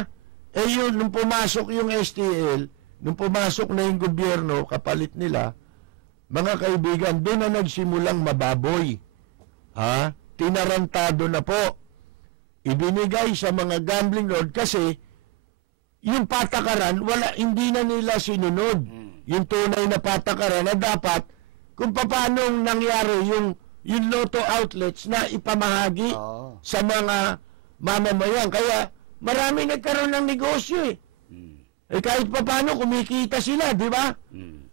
Yun, nung pumasok yung STL, nung pumasok na yung gobyerno, kapalit nila, mga kaibigan, doon na nagsimulang mababoy. Tinarantado na po. Ibinigay sa mga gambling lord kasi yung patakaran, hindi na nila sinunod. Yung tunay na patakaran na dapat kung paano nangyari yung loto outlets na ipamahagi sa mga mamamayan. Kaya marami nagkaroon ng negosyo kahit paano kumikita sila, di ba?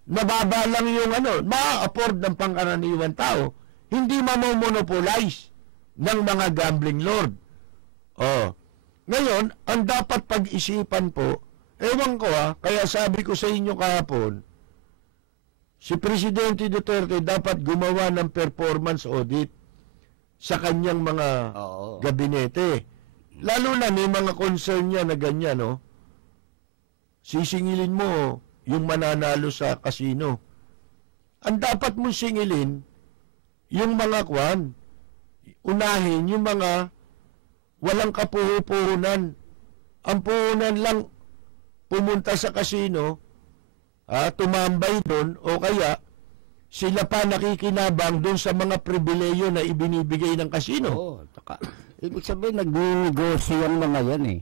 Nababa lang yung ma-afford ng pangkaraniwan tao. Hindi mamomonopolize ng mga gambling lord. Ngayon, ang dapat pag-isipan po, ewan ko kaya sabi ko sa inyo kahapon, si Presidente Duterte dapat gumawa ng performance audit sa kanyang mga gabinete. Lalo na may mga concern niya na ganyan, sisingilin mo yung mananalo sa casino. Ang dapat mong singilin, yung mga unahin yung mga walang kapuhupuhunan. Ang puhunan lang pumunta sa casino, tumambay doon, o kaya sila pa nakikinabang doon sa mga pribileyo na ibinibigay ng casino. Ibig sabihin, nagninegosyo yung mga yan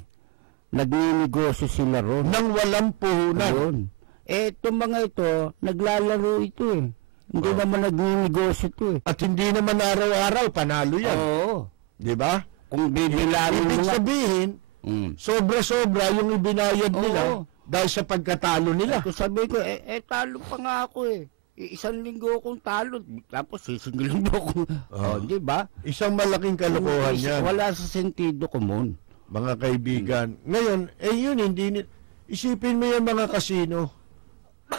Nagninegosyo sila ron. Nang walang puhunan. Itong mga ito, naglalaro ito Hindi naman nagninegosyo ito At hindi naman araw-araw, panalo yan. Di ba? Kung bibilangin ibig sabihin, sobra-sobra yung ibinayad nila dahil sa pagkatalo nila. Kung sabi ko, talo pa nga ako Isang linggo akong talo, tapos sisingilin mo ako. Di ba? Isang malaking kalokohan yan. Wala sa sentido komon. Mga kaibigan. Ngayon, yun, isipin mo yung mga kasino.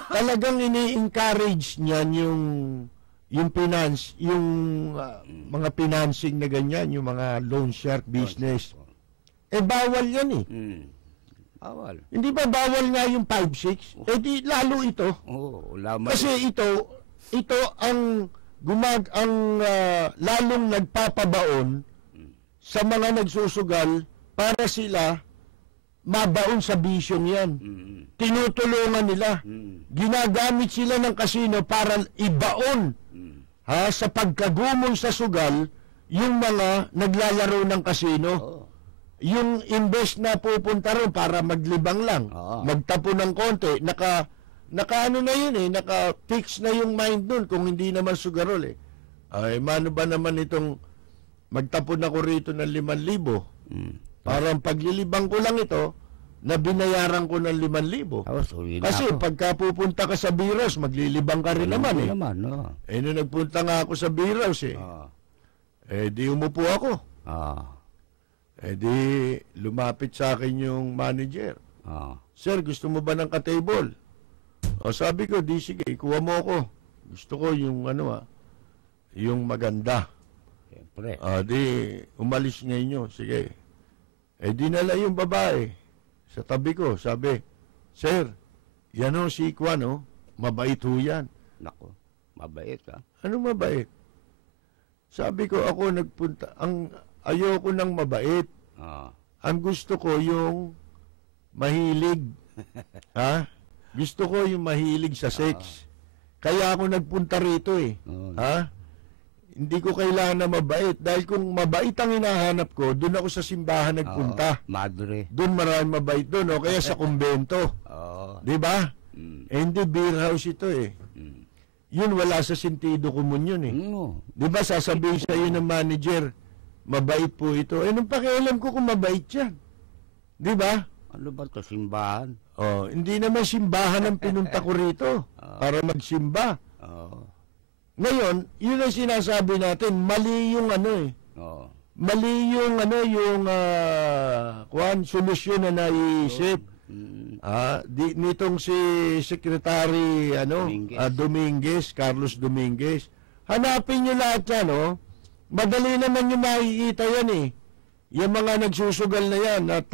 Talagang ini-encourage niyan yung finance, yung mga financing na ganyan, yung mga loan shark business. Bawal yan Bawal. Hindi ba bawal nga yung 5-6? Di lalo ito. Kasi ito ang lalong nagpapabaon sa mga nagsusugal para sila mabaon sa bisyong yan. Tinutulungan nila. Ginagamit sila ng kasino para ibaon sa pagkagumol sa sugal yung mga naglalaro ng kasino. Yung invest na pupunta ron para maglibang lang, magtapo ng konti, naka-ano na yun naka-fix na yung mind nun kung hindi naman sugarol mano ba naman itong magtapon ako rito ng 5,000? Parang paglilibang ko lang ito, na binayaran ko ng 5,000. Kasi pagka pupunta ka sa Biros, maglilibang ka rin naman nung nagpunta nga ako sa Biros di umupo ako. Di lumapit sa akin yung manager. Sir, gusto mo ba ng ka-table? Sabi ko, di sige, ikuha mo ako. Gusto ko yung yung maganda. Siyempre. Di umalis ngayon nyo. Sige. Dinala yung babae sa tabi ko. Sabi, Sir, yan si Kwan, mabait ho yan. Nako, mabait Ano mabait? Sabi ko, ako nagpunta, ayoko ng mabait. Ang gusto ko yung mahilig. Gusto ko yung mahilig sa sex. Kaya ako nagpunta rito eh. Ha? Hindi ko kailangan na mabait. Dahil kung mabait ang hinahanap ko, doon ako sa simbahan nagpunta. Madre. Doon maraming mabait doon. O kaya sa kumbento. Di ba? Eh, hindi, beer house ito eh. Yun, wala sa sentido común yun eh. Di ba, sasabihin sa iyo ng manager, mabait po ito. Eh, nung pakialam ko kung mabait yan. Di ba? Ano ba ito, simbahan? Oh, hindi naman simbahan ang pinunta ko rito para magsimba. Ngayon, yun ang sinasabi natin, mali yung ano eh. Mali yung ano, yung solusyon na naiisip. Nitong si Secretary Dominguez, Carlos Dominguez. Hanapin nyo lahat yan, oh. Madali naman yung makikita yan eh. Yung mga nagsusugal na yan at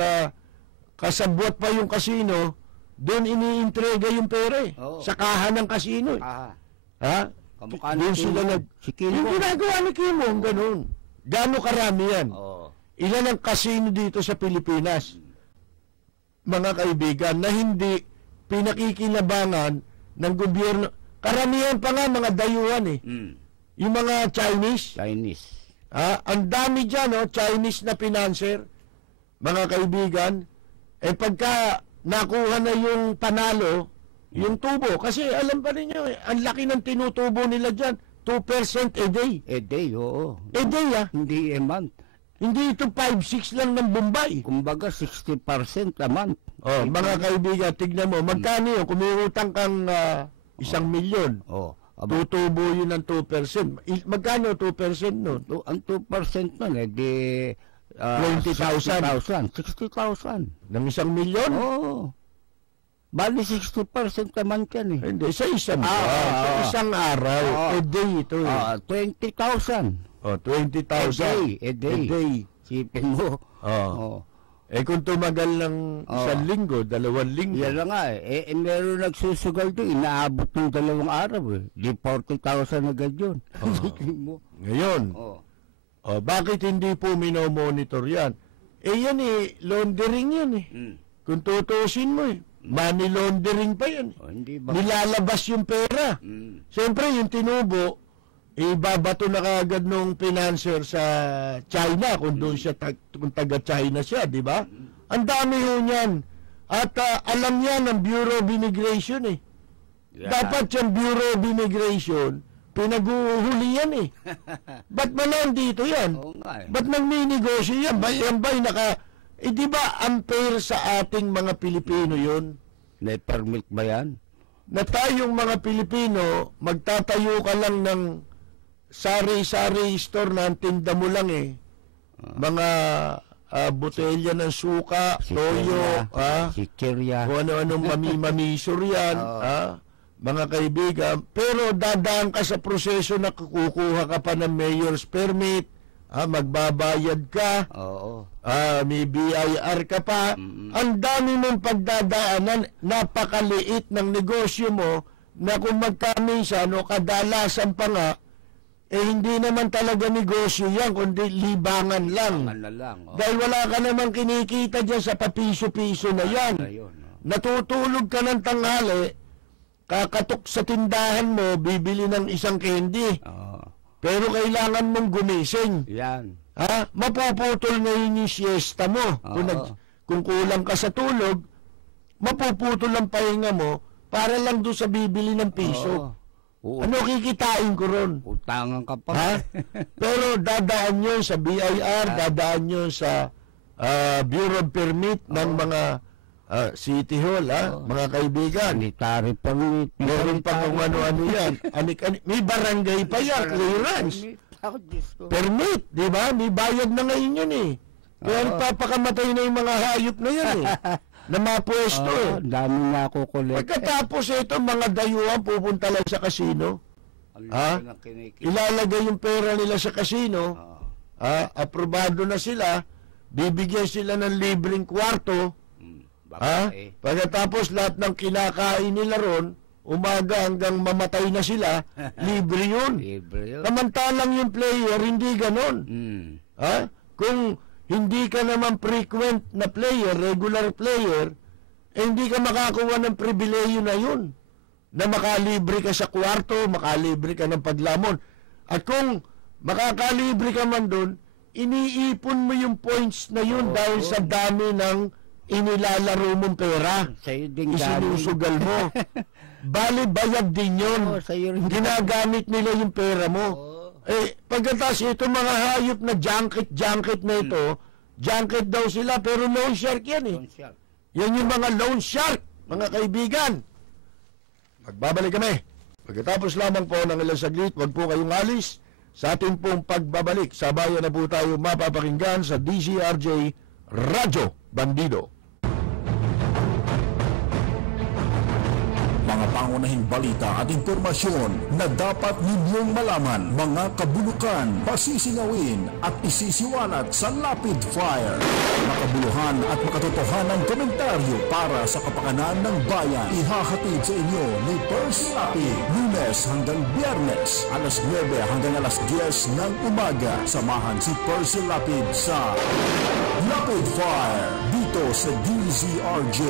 kasabwat pa yung kasino, doon iniintrega yung pera eh. Sa kaha ng kasino eh. Doon sila yung ginagawa ni Kimo, ganun. Gano'ng karami yan? Ilan ang kasino dito sa Pilipinas? Mga kaibigan, na hindi pinakikinabangan ng gobyerno. Karamihan pa nga mga dayuhan eh. Yung mga Chinese. Ang dami dyan, Chinese na financer. Mga kaibigan, pagka nakuha na yung panalo, yung tubo, kasi alam pa ninyo, ang laki ng tinutubo nila dyan, 2% a day. A day, oo. A day, Hindi a month. Hindi ito 5-6 lang ng Bombay. Kumbaga 60% a month. Mga kaibigan, tignan mo, magkano yun? Kumurutang kang 1 milyon. Tutubo yun ng 2%. Magkano 2% nun? Ang 2% nun, di 20,000. 60,000. Ng 1 milyon? Oo. Bali 60% naman yan eh. Hindi, sa isang isang araw. A day ito eh. 20,000. 20,000. A day. Sipin mo. Kung tumagal ng 1 linggo, 2 linggo. Yan lang nga eh. Meron nagsusugal doon, inaabot ng 2 araw eh. Di 40,000 agad yun. Ngayon, bakit hindi po minomonitor yan? Yan eh, laundering yan eh. Kung tutusin mo eh. Money laundering pa yan. Nilalabas yung pera. Siyempre, yung tinubo, ibabato na kaagad nung financer sa China kung doon siya kung taga-China siya, di ba? Ang dami ho niyan. At alam niya ng Bureau of Immigration eh. Dapat yung Bureau of Immigration, pinag-uuhuli yan eh. Ba't ba nandito yan? Ba't nagminegosyo yan? Yan ba'y di ba unfair sa ating mga Pilipino yun? May permit ba yan? Na tayong mga Pilipino, magtatayo ka lang ng sari-sari store na ang tinda mo lang eh. Mga botelya ng suka, toyo, kung ano-anong mamisor yan, mga kaibigan. Pero dadaan ka sa proseso na kukuha ka pa ng mayor's permit, magbabayad ka, may BIR ka pa. Ang dami mong pagdadaanan, napakaliit ng negosyo mo na kung magkaminsan o kadalasan pa nga, hindi naman talaga negosyo yan, kundi libangan lang. Dahil wala ka namang kinikita dyan sa papiso-piso na yan. Natutulog ka ng tanghali, kakatok sa tindahan mo, bibili ng isang candy. Pero kailangan mong gumising. Mapuputol ngayon yung siesta mo. Kung kulang ka sa tulog, mapuputol ang pahinga mo para lang doon sa bibili ng piso. Ano kikitain ko ron? Utangan ka pa. Pero dadaan yun sa BIR, dadaan yun sa Bureau of Permit ng mga City Hall, mga kaibigan. Sanitary permit. Meron pa kung ano-ano yan. May barangay pa yan, clearance. Permit, di ba? May bayad na ngayon yun eh. Kaya papakamatay na yung mga hayop na yan eh. Na mapwesto eh. Dami na ako kulit. Pagkatapos ito, mga dayuhan pupunta lang sa kasino. Ilalagay yung pera nila sa kasino. Aprobado na sila. Bibigyan sila ng libreng kwarto. Pagkatapos lahat ng kinakain nila ron, umaga hanggang mamatay na sila, libre yun. Samantalang yung player, hindi ganon. Kung hindi ka naman frequent na player, regular player, hindi ka makakuha ng pribileyo na yun. Na makalibre ka sa kwarto, makalibre ka ng paglamon. At kung makakalibre ka man doon, iniipon mo yung points na yun dahil sa dami ng inilalaro mong pera. Isinusugal mo. Bali, bayad din yun. Ginagamit nila yung pera mo. Pagkatas itong mga hayop na junket na ito, junket daw sila, pero loan shark yan eh. Yan yung mga loan shark, mga kaibigan. Magbabalik kami. Pagkatapos lamang po ng ilang saglit, wag po kayong alis. Sa ating pong pagbabalik, sabayan na po tayo mapapakinggan sa DZRJ Radyo Bandido. Mga pangunahing balita at impormasyon na dapat ninyong malaman, mga kabulukan, pasisingawin at isisiwalat sa Lapid Fire. Makabuluhan at makatotohanan komentaryo para sa kapakanan ng bayan. Ihahatid sa inyo ni Percy Lapid, Lunes hanggang Biyernes, alas 9 hanggang alas 10 ng umaga. Samahan si Percy Lapid sa Lapid Fire dito sa DZRJ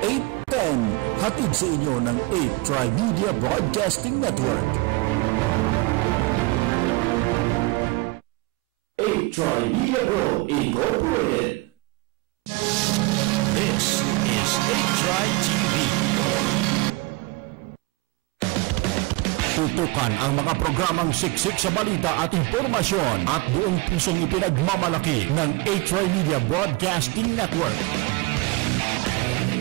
810, hatid sa inyo ng 8 Tri-Media Broadcasting Network. 8 Tri-Media Group Incorporated. This is 8 Tri TV. Tutukan ang mga programang siksik sa balita at impormasyon at buong pusong ipinagmamalaki ng 8 Tri-Media Broadcasting Network.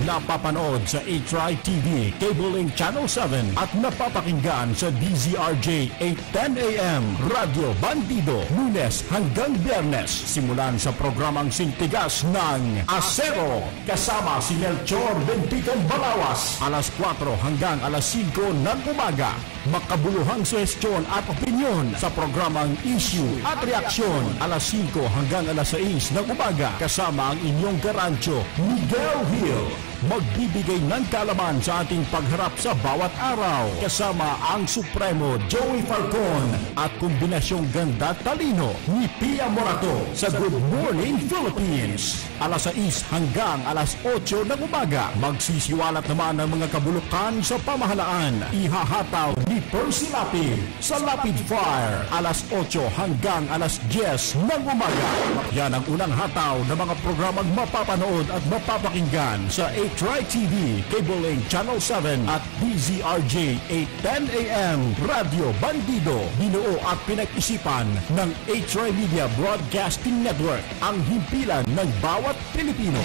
Napapanood sa 8 TV Cable Link Channel 7 at napapakinggan sa DZRJ 810 AM Radio Bandido, Lunes hanggang Biyernes, simulan sa programang Sintigas ng Acero kasama si Melchor Benticon Balawas, alas 4 hanggang alas 5 ng umaga. Makabuluhang suhestyon at opinyon sa programang Issue at Reaksyon, alas 5 hanggang alas 6 ng umaga, kasama ang inyong garansyo Miguel Hill. Magbibigay ng kaalaman sa ating pagharap sa bawat araw, kasama ang Supremo Joey Falcon at kombinasyong ganda talino ni Pia Morato sa Good Morning Philippines. Alas 6 hanggang alas 8 ng umaga, magsisiwalat naman ang mga kabulukan sa pamahalaan. Ihahataw ni Percy Lapid sa Lapid Fire, alas 8 hanggang alas 10 ng umaga. Yan ang unang hataw ng mga programang mapapanood at mapapakinggan sa 8 Tri TV, Cable Link Channel 7 at DZRJ 810 AM Radio Bandido. Binuo at pinag-isipan ng 8 Tri Media Broadcasting Network, ang himpilan ng bawat Pilipino.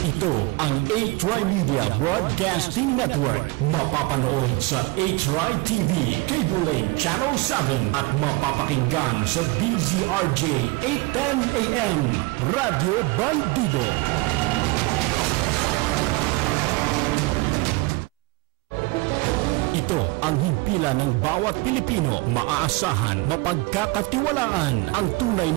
Ito ang 8 Tri Media Broadcasting Network. Mapapanood sa 8 Tri TV, Cable Link Channel 7 at mapapakinggan sa DZRJ 810 AM Radio Bandido. Ito ang himpilan ng bawat Pilipino. Maaasahan, mapagkakatiwalaan ang tunay